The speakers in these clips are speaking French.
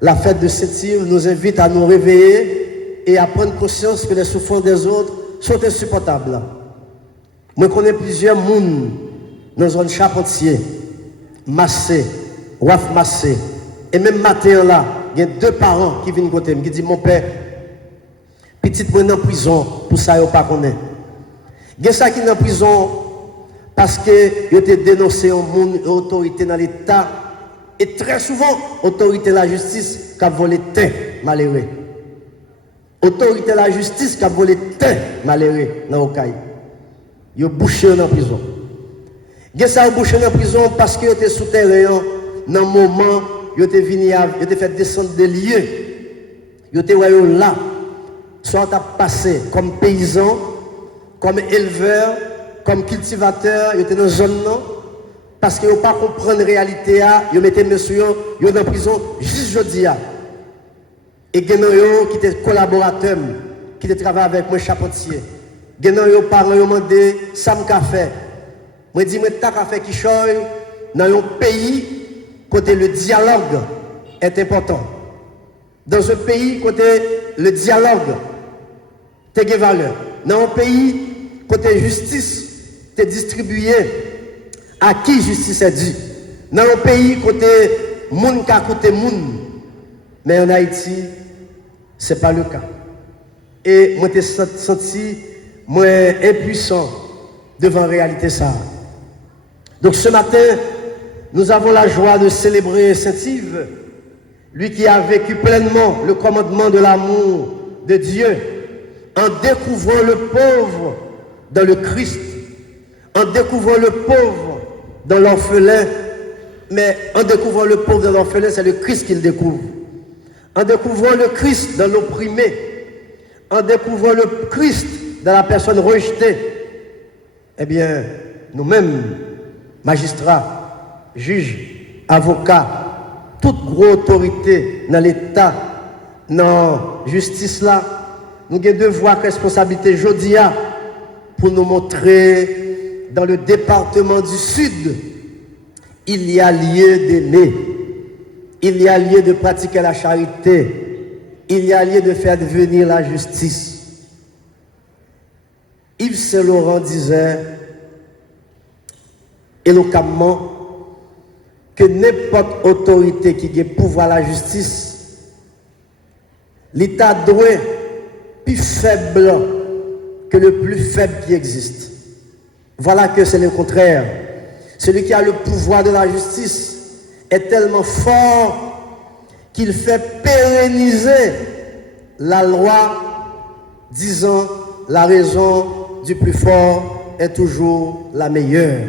la fête de Saint-Yves nous invite à nous réveiller et à prendre conscience que les souffrances des autres sont insupportables. Moi, je connais plusieurs monde dans la zone Charpentier, Massé, Waf Massé. Et même matin là, il y a 2 parents qui viennent côté qui disent mon père, petite moi en prison pour ça, je ne pas connaître. Il y a ça qui est en prison parce que il a dénoncé une autorité dans l'État. Et très souvent, autorité de la justice qui a volé terre malheureux. Autorité de la justice qui a volé terre malheureux dans Okaï. Ils ont bouché en prison. Ils ont bouché en prison parce qu'ils étaient souterrains dans le moment où ils étaient venus, ils étaient fait descendre des lieux. Ils étaient là, soit à passer comme paysans, comme éleveurs, comme cultivateurs, ils étaient dans une zone non. Parce qu'ils n'ont pas compris la réalité, ils mettaient monsieur, ils sont en prison juste aujourd'hui. Et il y a qui étaient collaborateurs, qui travaillent avec moi, Charpentier. Il y a des parents qui ont demandé, ça m'a fait. Moi, je dis, je t'ai fait qui choisit dans un pays côté le dialogue est important. Dans un pays côté le dialogue est valeur. Dans un pays côté justice est distribué. À qui justice est due? Dans un pays côté moun ka côté moun. Mais en Haïti, ce n'est pas le cas. Et moi je senti moi impuissant devant la réalité ça. Donc ce matin, nous avons la joie de célébrer Saint-Yves, lui qui a vécu pleinement le commandement de l'amour de Dieu, en découvrant le pauvre dans le Christ, en découvrant le pauvre dans l'orphelin, mais en découvrant le pauvre dans l'orphelin, c'est le Christ qu'il découvre. En découvrant le Christ dans l'opprimé, en découvrant le Christ dans la personne rejetée, eh bien, nous-mêmes, magistrats, juges, avocats, toute grosse autorité dans l'État, dans la justice là, nous avons devoir, responsabilité aujourd'hui pour nous montrer dans le département du Sud, il y a lieu d'aimer, il y a lieu de pratiquer la charité, il y a lieu de faire devenir la justice. Yves Saint-Laurent disait éloquemment que n'importe autorité qui a pouvoir la justice, l'État doit plus faible que le plus faible qui existe. Voilà que c'est le contraire. Celui qui a le pouvoir de la justice est tellement fort qu'il fait pérenniser la loi disant la raison du plus fort est toujours la meilleure.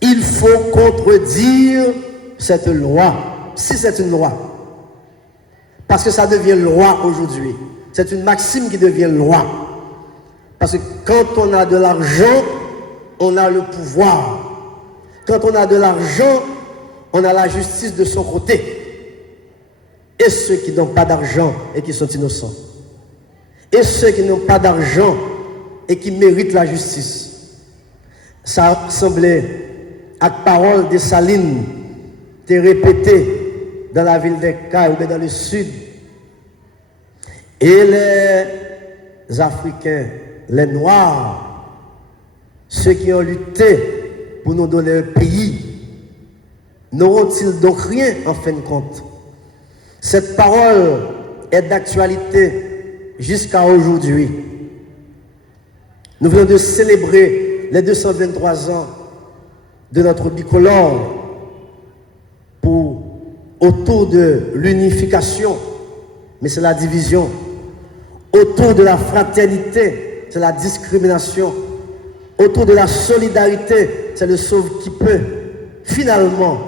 Il faut contredire cette loi, si c'est une loi. Parce que ça devient loi aujourd'hui. C'est une maxime qui devient loi. Parce que quand on a de l'argent, on a le pouvoir. Quand on a de l'argent, on a la justice de son côté. Et ceux qui n'ont pas d'argent et qui sont innocents. Et ceux qui n'ont pas d'argent et qui méritent la justice. Ça semblait, à parole de Saline, te répété dans la ville des Cailles ou dans le sud. Et les Africains, les Noirs, ceux qui ont lutté pour nous donner un pays, n'auront-ils donc rien en fin de compte? Cette parole est d'actualité jusqu'à aujourd'hui. Nous venons de célébrer les 223 ans de notre bicolore autour de l'unification, mais c'est la division. Autour de la fraternité, c'est la discrimination. Autour de la solidarité, c'est le sauve qui peut. Finalement,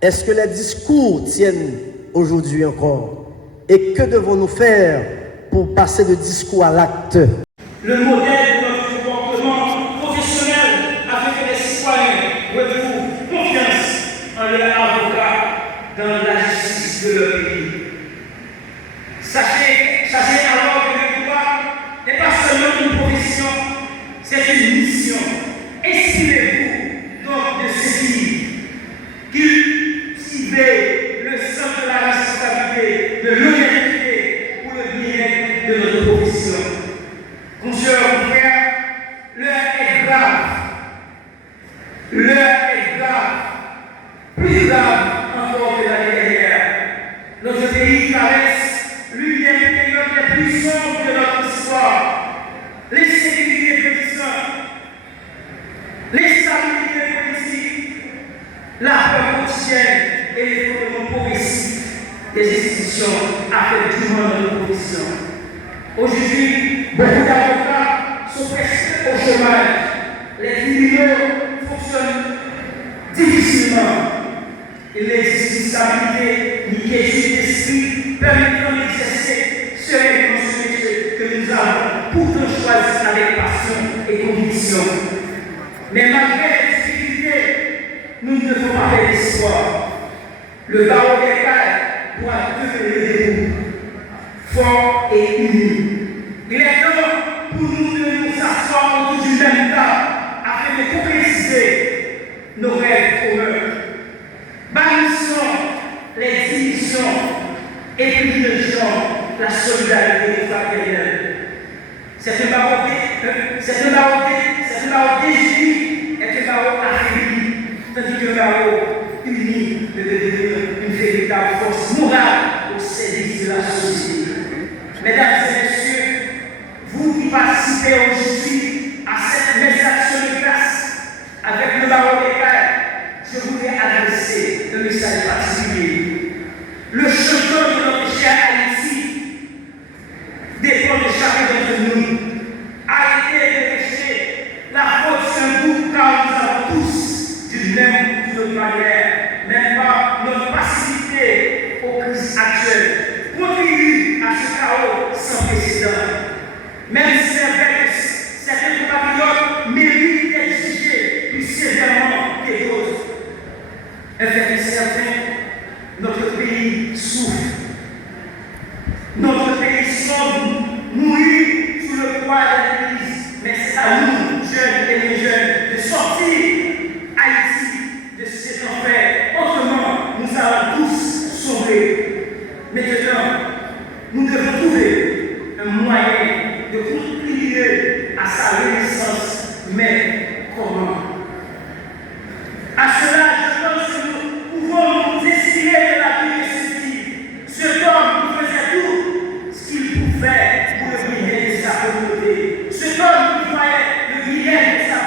est-ce que les discours tiennent aujourd'hui encore? Et que devons-nous faire pour passer de discours à l'acte? Le modèle de notre comportement professionnel a fait que les citoyens retrouvent confiance en leur avocat dans la justice de leur pays. Sachez alors que le droit n'est pas seulement une profession, c'est une mission. Inspirez-vous donc de ceci, cultivez le sens de la pays traverse l'une des périodes les plus sombres de notre histoire. L'insécurité grandissante, l'instabilité politique, la peur quotidienne et l'effondrement progressif des institutions affectent durement notre profession. Aujourd'hui, beaucoup d'avocats sont presque au chômage. Les tribunaux fonctionnent difficilement. Il n'existe ni stabilité ni quiétude d'esprit permettant d'exercer sereinement ce métier que nous avons pourtant choisi avec passion et conviction. Mais malgré les difficultés, nous ne devons pas perdre espoir. Le barreau des cadres doit devenir debout, fort et uni. Il est temps pour nous de nous asseoir autour du même table afin de concrétiser nos rêves communs. Bannissons les divisions et privilégions la solidarité fraternelle. C'est un barreau désunis est un barreau affaibli, tandis que le barreau uni peut devenir une véritable force morale au service de la société. Mesdames et messieurs, vous qui participez aujourd'hui à cette messe action de grâce avec le barreau des Cailles, je voudrais adresser un message particulier. Le changement de notre chère Haïti dépend de chacun d'entre nous. Arrêtez de laisser la faute sur un groupe car nous avons tous d'une même ou d'une autre manière, même pas notre passivité aux crises actuelles, contribue à ce chaos sans précédent. Même si certains compatriotes méritent d'être jugés plus sévèrement que d'autres. Un fait certain, notre pays souffre. Notre pays sombre, mourit sous le poids de la crise. Mais c'est à nous, jeunes et les jeunes, de sortir Haïti de cet enfer. Autrement, nous allons tous sombrer. Maintenant, nous devons trouver un moyen de contribuer à sa renaissance. Mais comment? À cela, je pense que nous pouvons nous inspirer de la vie de Cécile. Cet homme qui faisait tout ce qu'il pouvait pour le bien de sa communauté. Cet homme qui voyait le bien de sa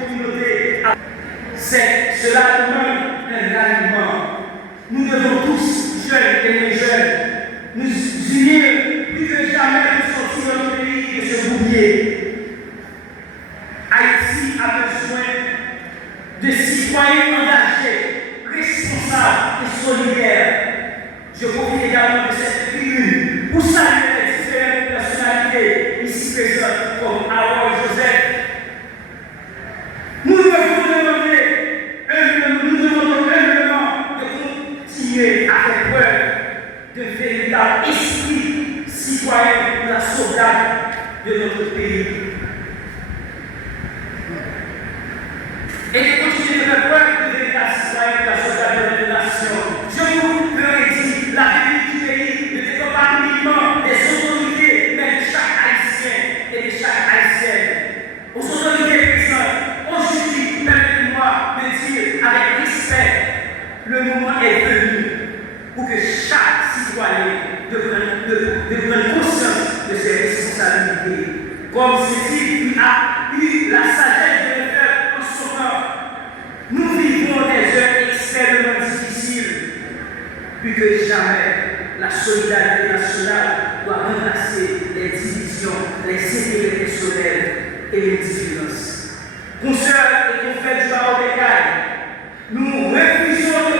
communauté. C'est cela nous donne un aliment. Nous devons tous, jeunes et les jeunes, nous unir plus que jamais pour sortir notre pays de ce boulier. Haïti a besoin de citoyens engagés, responsables et solidaires. Je profite également de cette tribune pour saluer les différentes personnalités ici présentes comme Harold Joseph. Nous devons humblement de continuer à faire preuve d'un véritable esprit citoyen pour la sauvegarde de notre pays. Et de continuer de faire preuve de véritable citoyen pour la sauvegarde de notre nation. Je vous le redis, la vie du pays ne dépend pas uniquement des autorités, mais de chaque Haïtien et de chaque Haïtienne. Aux autorités présentes, aujourd'hui, permettez-moi de dire avec respect, le moment est venu pour que chaque citoyen prenne conscience de ses responsabilités. Comme Cécile a eu la sagesse de le faire en son temps, nous vivons des heures extrêmement difficiles. Plus que jamais, la solidarité nationale doit remplacer les divisions, les intérêts personnels et les différences. Consoeurs et confrères du barreau des Cailles, nous refusons de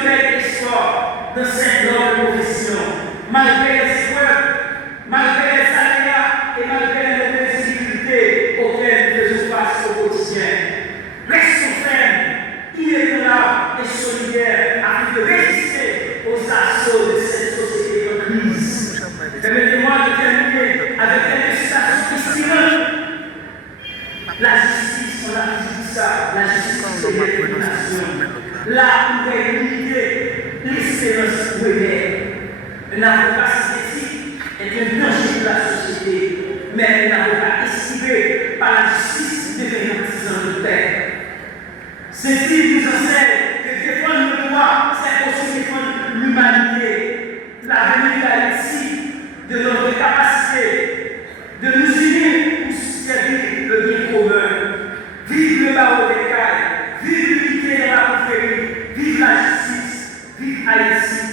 perdre espoir dans cette noble profession, malgré les épreuves, malgré les aléas et malgré les difficultés auxquelles nous faisons face au quotidien. Restons fermes, inébranlables et solidaires afin de résister aux assauts de cette société en crise. Permettez-moi de terminer avec quelques citations inspirantes. La justice, on a dit ça, la justice c'est l'éducation. Là où est l'unité, l'espérance où est. Un avocat synthétique est un danger de la société, mais un avocat esquivé par la justice devient un artisan de paix. Ceci nous enseigne que défendre le droit, c'est aussi défendre l'humanité. de notre capacité de nous unir pour servir le bien commun. Vive le barreau des cailles, vive l'unité de la confrérie, vive la justice, vive Haïti.